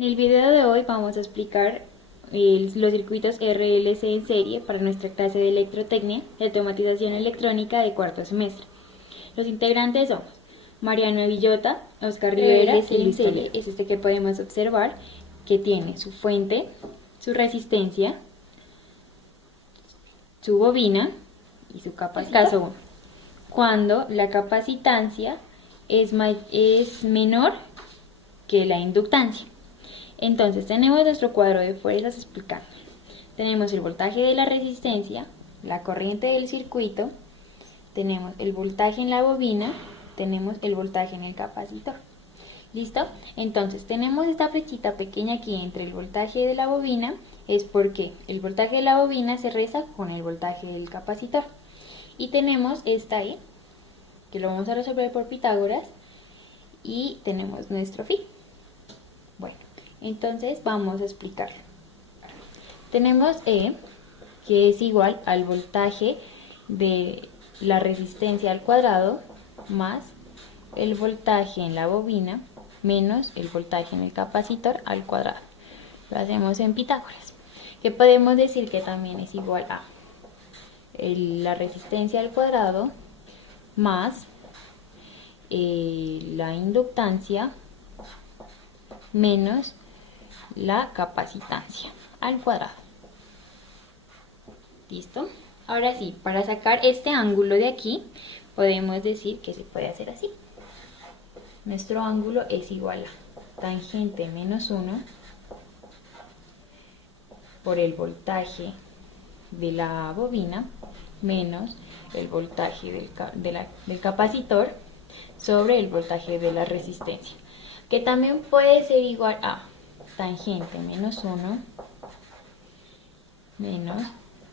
En el video de hoy vamos a explicar los circuitos RLC en serie para nuestra clase de electrotecnia y automatización electrónica de cuarto semestre. Los integrantes somos Mariano Villota, Oscar Rivera y Luis Toledo. Es este que podemos observar que tiene su fuente, su resistencia, su bobina y su capacitor. Caso 1. Cuando la capacitancia es menor que la inductancia. Entonces tenemos nuestro cuadro de fuerzas explicando. Tenemos el voltaje de la resistencia, la corriente del circuito, tenemos el voltaje en la bobina, tenemos el voltaje en el capacitor. ¿Listo? Entonces tenemos esta flechita pequeña aquí entre el voltaje de la bobina, es porque el voltaje de la bobina se resta con el voltaje del capacitor. Y tenemos esta ahí, que lo vamos a resolver por Pitágoras, y tenemos nuestro phi. Bueno, entonces vamos a explicarlo. Tenemos E, que es igual al voltaje de la resistencia al cuadrado más el voltaje en la bobina menos el voltaje en el capacitor al cuadrado. Lo hacemos en Pitágoras, que podemos decir que también es igual a la resistencia al cuadrado más la inductancia menos la capacitancia al cuadrado. ¿Listo? Ahora sí, para sacar este ángulo de aquí, podemos decir que se puede hacer así. Nuestro ángulo es igual a tangente menos 1 por el voltaje de la bobina menos el voltaje del capacitor sobre el voltaje de la resistencia, que también puede ser igual a tangente menos 1 menos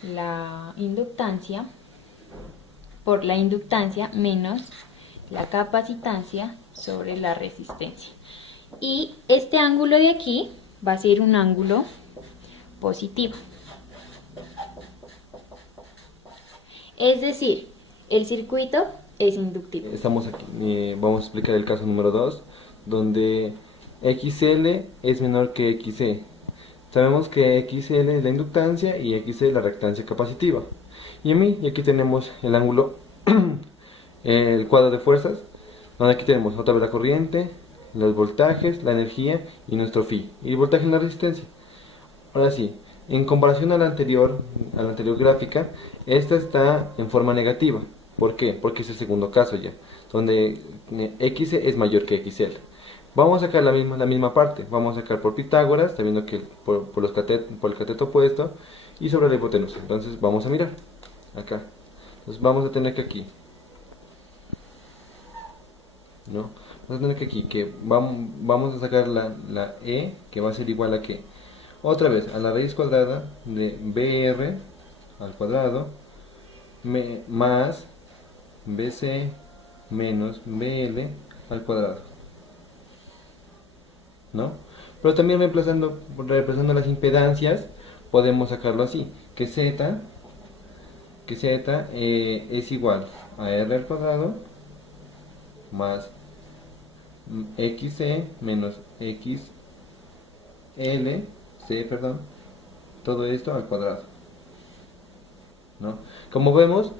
la inductancia por la inductancia menos la capacitancia sobre la resistencia. Y este ángulo de aquí va a ser un ángulo positivo. Es decir, el circuito es inductivo. Estamos aquí, vamos a explicar el caso número 2, donde XL es menor que XC. Sabemos que XL es la inductancia y XC es la reactancia capacitiva. Y aquí tenemos el ángulo, el cuadro de fuerzas, donde aquí tenemos otra vez la corriente, los voltajes, la energía y nuestro phi, y el voltaje en la resistencia. Ahora sí, en comparación a la anterior gráfica, esta está en forma negativa. ¿Por qué? Porque es el segundo caso ya, donde X es mayor que XL. Vamos a sacar la misma parte, vamos a sacar por Pitágoras, está viendo que por el cateto opuesto y sobre la hipotenusa. Entonces vamos a mirar acá. Entonces vamos a tener que aquí, ¿no? Vamos a tener que aquí, que vamos a sacar la E, que va a ser igual a que, otra vez, a la raíz cuadrada de BR al cuadrado más BC menos BL al cuadrado, ¿no? Pero también reemplazando las impedancias, podemos sacarlo así, que Z es igual a R al cuadrado más XC menos XL, todo esto al cuadrado, ¿no? Como vemos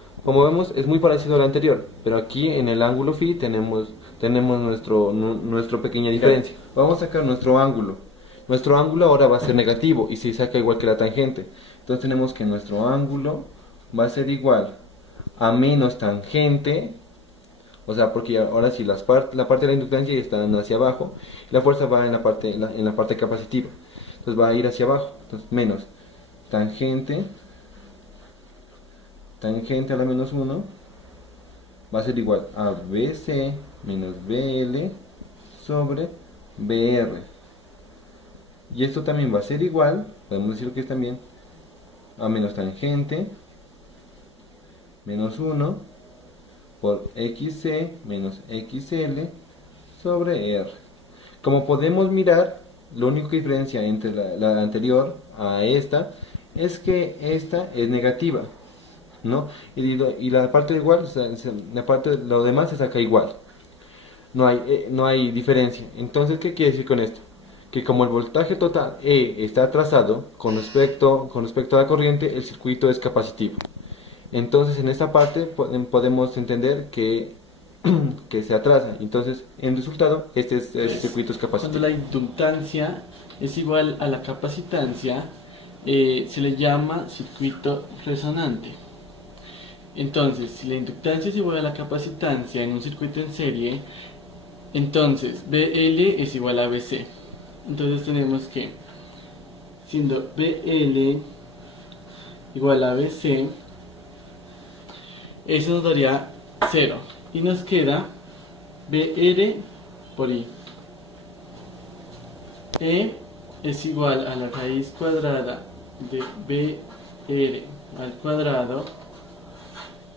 es muy parecido al anterior, pero aquí en el ángulo phi tenemos nuestra pequeña diferencia. Vamos a sacar nuestro ángulo. Nuestro ángulo ahora va a ser negativo y se saca igual que la tangente. Entonces tenemos que nuestro ángulo va a ser igual a menos tangente, o sea, porque ahora sí la parte de la inductancia ya está hacia abajo, y la fuerza va en la parte capacitiva. Entonces va a ir hacia abajo, entonces menos tangente a la menos 1 va a ser igual a BC menos BL sobre BR. Y esto también va a ser igual, podemos decir que es también a menos tangente menos 1 por XC menos XL sobre R. Como podemos mirar, lo único que diferencia entre la anterior a esta es que esta es negativa, ¿no? Y la parte igual, lo demás se saca igual. No hay diferencia. Entonces, ¿qué quiere decir con esto? que como el voltaje total E está atrasado con respecto a la corriente, el circuito es capacitivo. Entonces en esta parte podemos entender que, que se atrasa. Entonces en resultado este circuito es Cuando capacitivo. la inductancia es igual a la capacitancia, se le llama circuito resonante. Entonces, si la inductancia es igual a la capacitancia en un circuito en serie, entonces BL es igual a BC. Entonces tenemos que, siendo BL igual a BC, eso nos daría 0. Y nos queda BR por I. E es igual a la raíz cuadrada de BR al cuadrado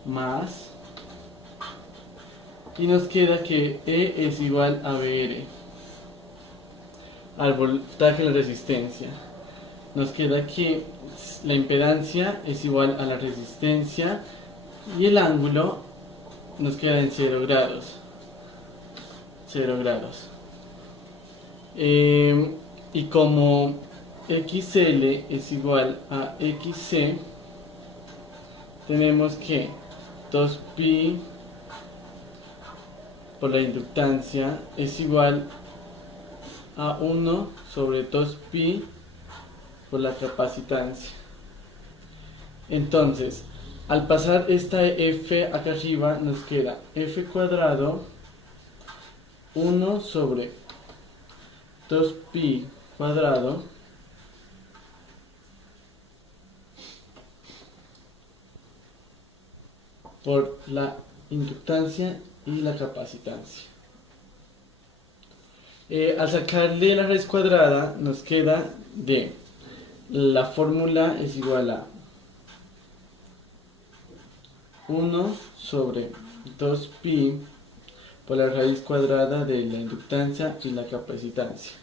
más, y nos queda que E es igual a BR al voltaje de la resistencia. Nos queda que la impedancia es igual a la resistencia y el ángulo nos queda en 0 grados. 0 grados. Y como XL es igual a XC, tenemos que 2pi por la inductancia es igual a 1 sobre 2pi por la capacitancia. Entonces, al pasar esta f acá arriba, nos queda f cuadrado 1 sobre 2pi cuadrado por la inductancia y la capacitancia. Al sacarle la raíz cuadrada nos queda de la fórmula es igual a 1 sobre 2pi por la raíz cuadrada de la inductancia y la capacitancia.